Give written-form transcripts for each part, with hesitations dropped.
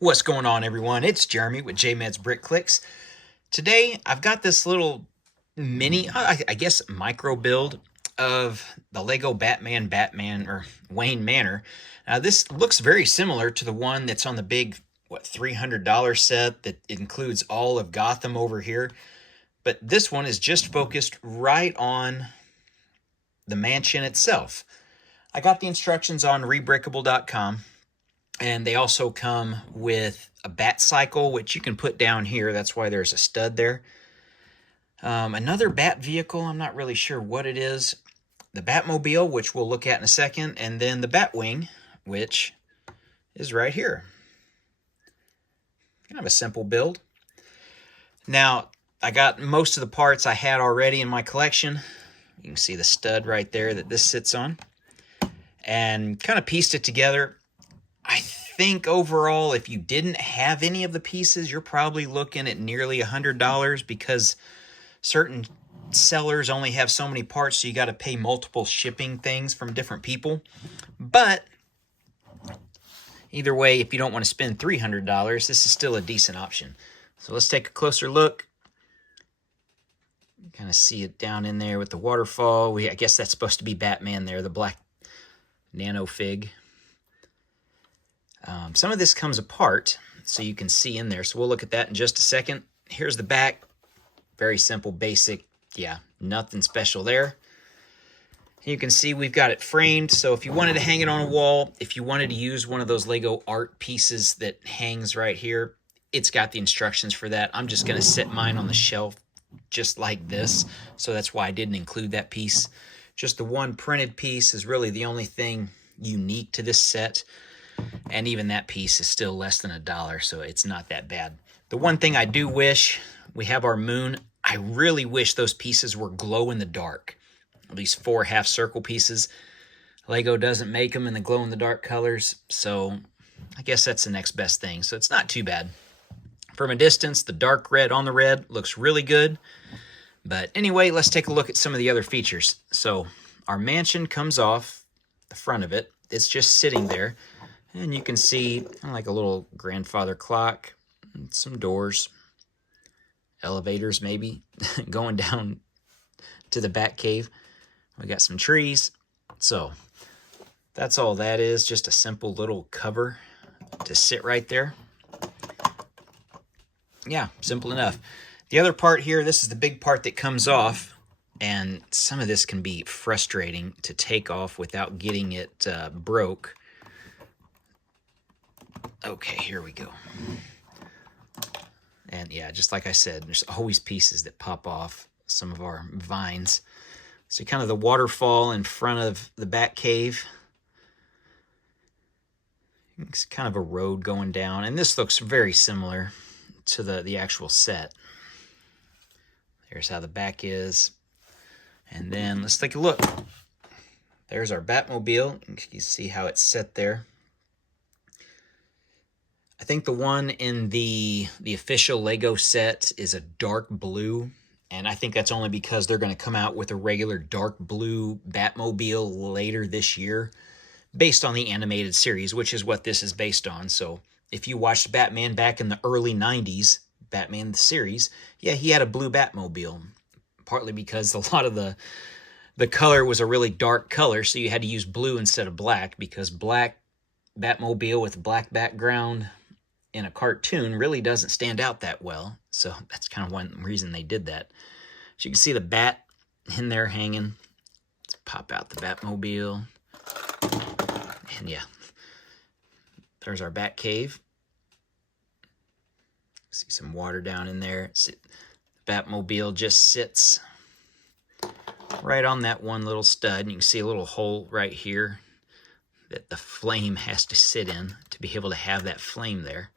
What's going on, everyone? It's Jeremy with JMed's Brick Clicks. Today, I've got this little mini, I guess, micro build of the Lego Batman or Wayne Manor. Now, this looks very similar to the one that's on the big, $300 set that includes all of Gotham over here. But this one is just focused right on the mansion itself. I got the instructions on ReBrickable.com. And they also come with a bat cycle, which you can put down here. That's why there's a stud there. Another bat vehicle, I'm not really sure what it is. The Batmobile, which we'll look at in a second. And then the Batwing, which is right here. Kind of a simple build. Now, I got most of the parts I had already in my collection. You can see the stud right there that this sits on. And kind of pieced it together. I think overall, if you didn't have any of the pieces, you're probably looking at nearly $100 because certain sellers only have so many parts, so you got to pay multiple shipping things from different people. But either way, if you don't want to spend $300, this is still a decent option. So let's take a closer look. Kind of see it down in there with the waterfall. I guess that's supposed to be Batman there, the black nano fig. Some of this comes apart, so you can see in there. So we'll look at that in just a second. Here's the back. Very simple, basic. Yeah, nothing special there. You can see we've got it framed. So if you wanted to hang it on a wall, if you wanted to use one of those Lego art pieces that hangs right here, it's got the instructions for that. I'm just going to set mine on the shelf just like this. So that's why I didn't include that piece. Just the one printed piece is really the only thing unique to this set. And even that piece is still less than $1, so it's not that bad. The one thing I do wish, we have our moon. I really wish those pieces were glow in the dark. These 4 half circle pieces. Lego doesn't make them in the glow in the dark colors, so I guess that's the next best thing. So it's not too bad. From a distance, the dark red on the red looks really good. But anyway, let's take a look at some of the other features. So our mansion comes off the front of it. It's just sitting there. And you can see kind of like a little grandfather clock, some doors, elevators maybe, going down to the Batcave. We got some trees. So that's all that is, just a simple little cover to sit right there. Yeah, simple enough. The other part here, this is the big part that comes off, and some of this can be frustrating to take off without getting it broke. Okay, here we go. And yeah, just like I said, there's always pieces that pop off some of our vines. So kind of the waterfall in front of the Batcave. It's kind of a road going down. And this looks very similar to the actual set. There's how the back is. And then let's take a look. There's our Batmobile. You can see how it's set there. I think the one in the official Lego set is a dark blue, and I think that's only because they're going to come out with a regular dark blue Batmobile later this year, based on the animated series, which is what this is based on. So if you watched Batman back in the early 90s, Batman the series, yeah, he had a blue Batmobile, partly because a lot of the color was a really dark color, so you had to use blue instead of black, because black Batmobile with a black background in a cartoon really doesn't stand out that well. So that's kind of one reason they did that. So you can see the bat in there hanging. Let's pop out the Batmobile. And yeah, there's our Batcave. See some water down in there. The Batmobile just sits right on that one little stud. And you can see a little hole right here that the flame has to sit in to be able to have that flame there.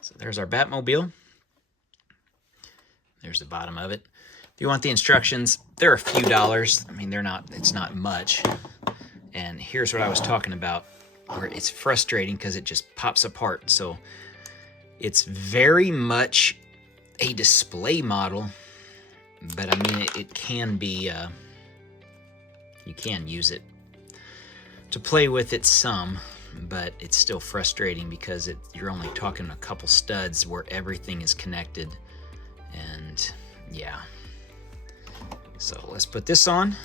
So there's our Batmobile. There's the bottom of it. If you want the instructions, they're a few dollars. I mean, it's not much. And here's what I was talking about, where it's frustrating because it just pops apart. So it's very much a display model, but I mean, it can be, you can use it to play with it some. but it's still frustrating because you're only talking a couple studs where everything is connected. And yeah, so let's put this on.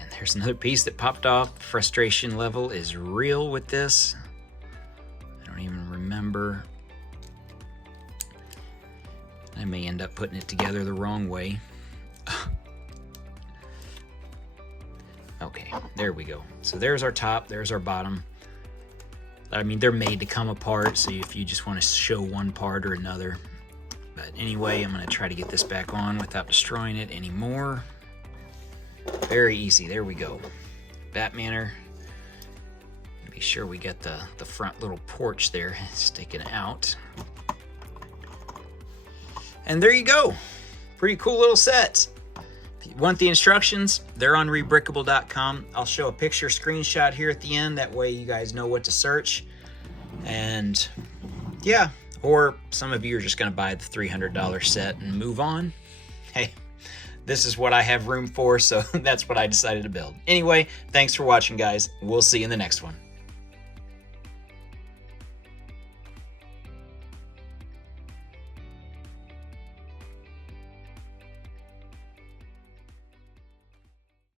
And there's another piece that popped off. Frustration level is real with this. I don't even remember. I may end up putting it together the wrong way. Okay, there we go. So there's our top, there's our bottom. I mean, they're made to come apart, so if you just want to show one part or another. But anyway, I'm going to try to get this back on without destroying it anymore. Very easy, there we go. Manor. Be sure we get the front little porch there sticking out. And there you go. Pretty cool little set. If you want the instructions, they're on ReBrickable.com. I'll show a picture screenshot here at the end. That way you guys know what to search. And yeah, or some of you are just going to buy the $300 set and move on. Hey, this is what I have room for, so that's what I decided to build. Anyway, thanks for watching, guys. We'll see you in the next one.